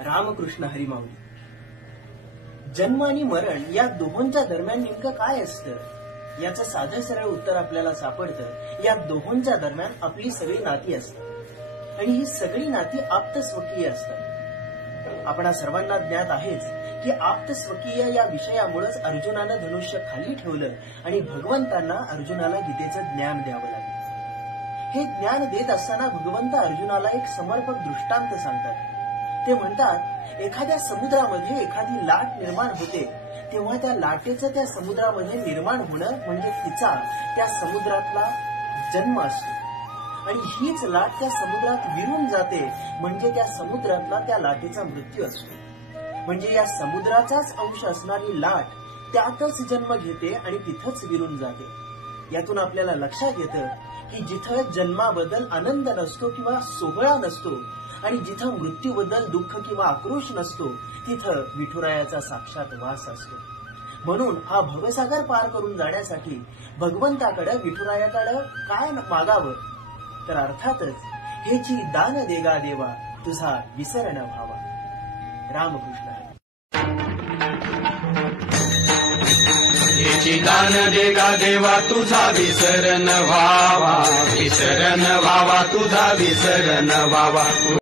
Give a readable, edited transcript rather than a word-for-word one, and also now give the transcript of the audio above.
रामकृष्ण हरी माऊली. जन्म आणि मरण या दोहोंच्या दरम्यान नेमकं काय असतं याचं साधं सरळ उत्तर आपल्याला सापडतं. या दोहोंच्या दरम्यान आपली सगळी नाती असतात आणि ही सगळी नाती आप्तस्वकीय असतात. आपणा सर्वांना ज्ञात आहेच की आप्तस्वकीय या विषयामुळेच अर्जुनानं धनुष्य खाली ठेवलं आणि भगवंतांना अर्जुनाला गीतेचं ज्ञान द्यावं लागलं. हे ज्ञान देत असताना भगवंत अर्जुनाला एक समर्पक दृष्टांत सांगतात. ते म्हणतात, एखाद्या समुद्रामध्ये एखादी लाट निर्माण होते तेव्हा त्या लाटेचं त्या समुद्रामध्ये निर्माण होणं म्हणजे तिचा त्या समुद्रातला जन्म असतो आणि हीच लाट त्या समुद्रात विरून जाते म्हणजे त्या समुद्रातला त्या लाटेचा मृत्यू असतो. म्हणजे या समुद्राचाच अंश असणारी लाट त्यातच जन्म घेते आणि तिथंच विरून जाते. यातून आपल्याला लक्षात येतं की जिथं जन्माबद्दल आनंद नसतो किंवा सोहळा नसतो आणि जिथं मृत्यूबद्दल दुःख किंवा आक्रोश नसतो तिथं विठुरायाचा साक्षात वास असतो. म्हणून हा भवसागर पार करून जाण्यासाठी भगवंताकडे विठुरायाकडे काय मागावं तर अर्थातच हेची दान देगा देवा तुझा विसर न व्हावा. रामकृष्ण हरी. हेची दान देगा देवा तुझा विसर न व्हावा, विसर न व्हावा, तुझा विसर न व्हावा.